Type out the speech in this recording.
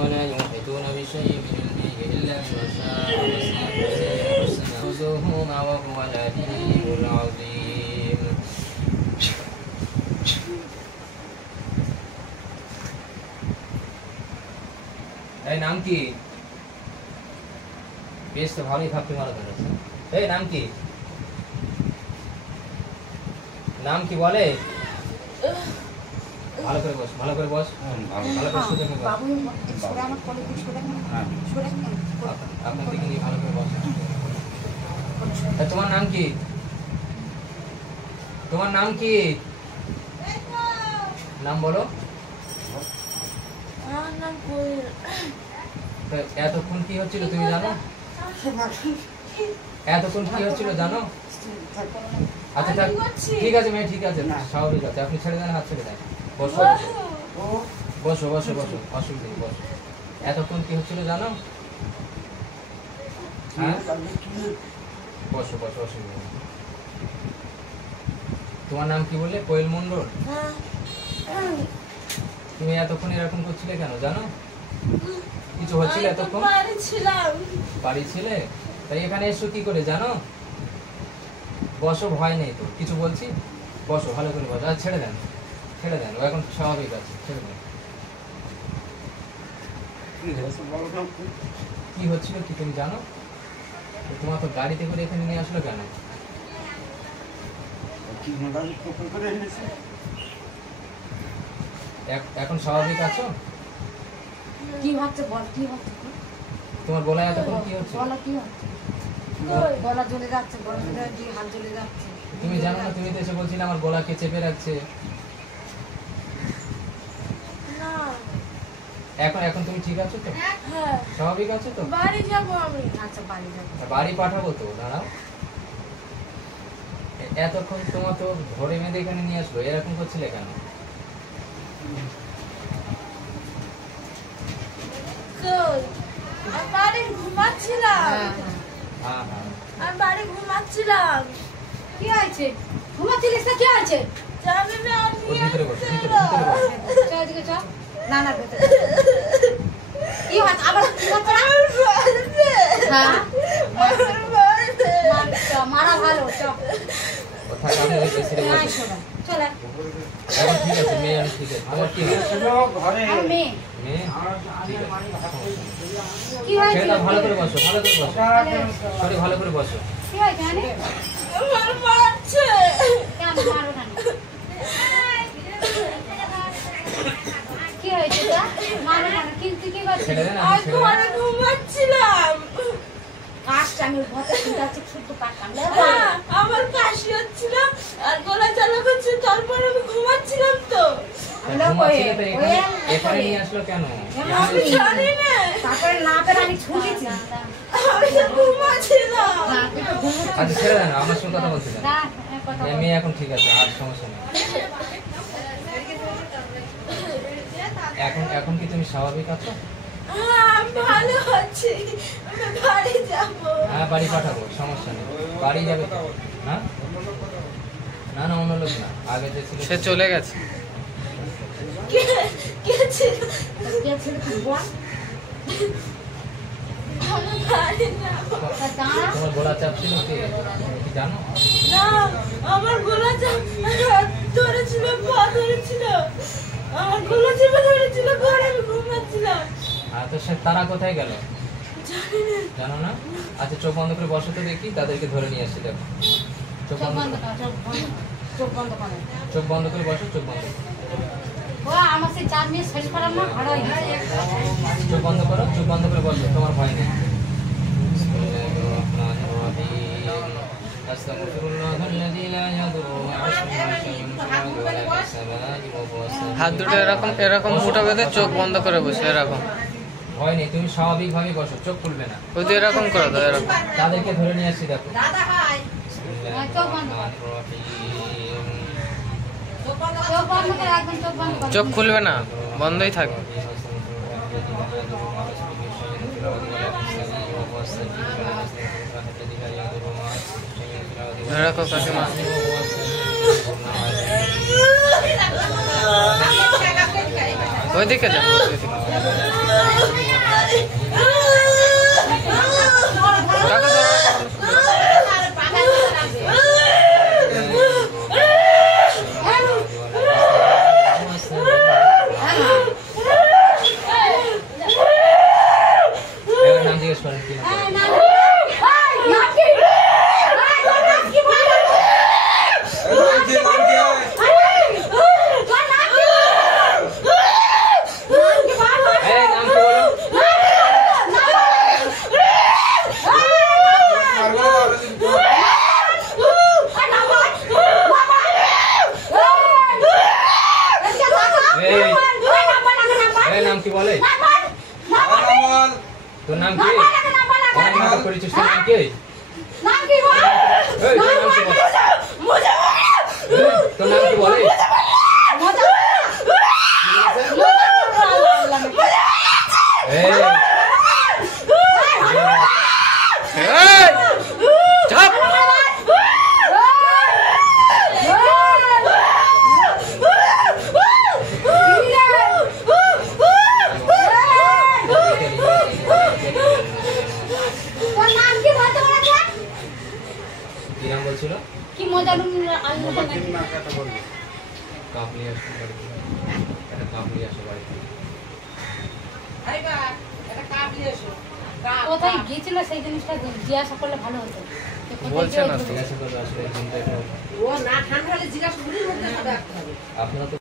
ولا يحيطون بشيء من علمه إلا بما شاء وسع كرسيه السماوات وهو العلي العظيم এই নাম কি বেশ তো ভালোই ভাবতে ভালো ধরেছে এই নাম কি বলে ভালো করে বস ভালো করে শুনে বস বাবু সরে আমার কোলে কিছু সরে আপনার দিকে নিয়ে ভালো করে বস তোমার নাম কি নাম বলো আমার নাম কোয়েল এতক্ষণ কি হচ্ছিল তুমি জানো আচ্ছা ঠিক আছে মেয়ে ঠিক আছে স্বাভাবিক আছে আপনি ছেড়ে দেন হাত ছেড়ে দেন বসো অসুবিধা নেই বসো এতক্ষণ কি হচ্ছিল জানো হ্যাঁ বসো অসুবিধা নেই তোমার নাম কি বললে কোয়েল মণ্ডল তুমি এতক্ষণ এরকম করছিলে কেন জানো কিছু হচ্ছিল এতক্ষণ বাড়ি ছিলে তাই এখানে এসো কি করে জানো বসো ভয় নেই তো কিছু বলছি বসো ভালো করে বসো আর ছেড়ে দেন ও এখন স্বাভাবিক আছে ছেড়ে দেন কি হচ্ছিল কি তুমি জানো তোমার তো গাড়িতে করে এখানে নিয়ে আসলো কেন এখন স্বাভাবিক আছো কি হচ্ছে বল কি হচ্ছে তোমার গলায় এতক্ষণ কি হচ্ছে গলা জ্বলে যাচ্ছে হাত জ্বলে যাচ্ছে তুমি জানো না তুমি তো এসে বলছিলে আমার গলাকে চেপে রাখছে না এখন তুমি ঠিক আছো তো হ্যাঁ স্বাভাবিক আছো তো বাড়ি যাব আমি আচ্ছা বাড়ি যাব বাড়ি পাঠাবো তো দাঁড়াও এতক্ষণ তোমার তো ঘরে মেয়েদের এখানে নিয়ে আসলো এরকম করছিলে কেন আমি বাড়ি ঘুমাচ্ছিলাম কি হয়েছে ঘুমাচ্ছিলিস না কি হয়েছে জানি না ভিতরে বসো না কি হচ্ছে আবার কি হচ্ছে হ্যাঁ মারা ভালো চল কথা আমি ওই বেসিরে বসে চল এখন ঠিক আছে মেয়ে আমি ঠিক আছে আমার কি ছিল ঘরে মেয়ে কি হয়েছে ভালো করে বসো ভালো করে বসো কি হয়েছে মানে আমার মারছে কেন মারো না কি হয়েছে তা মারো না কিন্তু কি করছিস ছেড়ে দেন আর ঘরে ঘুমাচ্ছিলাম কাশটা আমি ভতে শুনতে শুধু পাকাম আমার কাশি হচ্ছিল আর গলা জ্বালা করছে তারপর আমি ঘুমাচ্ছিলাম তো এখানে নিয়ে আসলো কেন আমি জানি না তারপরে না পেরে আমি ছুটেছি আমি তো ঘুমাচ্ছিলাম আচ্ছা ছেড়ে দেন আমার সঙ্গে কথা বলছিলেন মেয়ে এখন ঠিক আছে আর সমস্যা নেই এখন কি তুমি স্বাভাবিক আছো ভালো আছি আমি বাড়ি যাব হ্যাঁ বাড়ি পাঠাবো সমস্যা নেই বাড়ি যাবে তো হ্যাঁ না অন্য লোক না আগে যে ছিল সে চলে গেছে কে ছিল কে ছিল তুই বল আমি বাড়ি যাব তোমার গলা চাপ ছিল কি জানো না আমার গলা চাপ ধরেছিল পা ধরেছিল আমার গলা চেপে ধরেছিল ঘরে আমি ঘুমাচ্ছিলাম তো সে তারা কোথায় গেল জানি না জানো না আচ্ছা চোখ বন্ধ করে বসো তো দেখি তাদেরকে ধরে নিয়ে আসছি দেখো চোখ বন্ধ চোখ বন্ধ করে চোখ বন্ধ করে বসো, চোখ বন্ধ করো। ও আমার সেই চার মেয়ে শেষ করার না ভাড়া হয়ে গেছে চোখ বন্ধ করো, চোখ বন্ধ করে বসো, তোমার ভয় নেই। হাত দুটো এরকম এরকম মুঠো বেঁধে চোখ বন্ধ করে বসে এরকম। ভয় নেই, তুমি স্বাভাবিকভাবে বসো, চোখ খুলবে না। ওই তো এরকম করে দাও এরকম। তাদেরকে ধরে নিয়ে আসছি, দেখো। চোখ বন্ধ করে একদম চোখ বন্ধ করে চোখ খুলবে না, বন্ধই থাকবে। ধরে রাখো কাকিমা। ওইদিকে যাও, ওইদিকে। কাকা ধরো। এবার নাম জিজ্ঞেস করেন কি নাম? এই নাম কি বলো? এই নাম কি বলে? তোর নাম কি? অনেক নাটক করেছিস, তোর নাম কি? এই, তোর নাম কি বলে? তোর নাম কি বলে? এই, এই, চাপ। কি নাম বলছিল? কি মজা আলু কাপ নিয়ে আসো বাড়িতে। একটা কাপ নিয়ে আসো বাড়িতে। কোথায় গিয়েছিল সেই জিনিসটা জিজ্ঞাসা করলে ভালো হতো যে কোথায় বলছে না তো। জিজ্ঞাসা করবে আসলে, কিন্তু এখন ও না ঠান্ডা হলে জিজ্ঞাসা করি আপনারা তো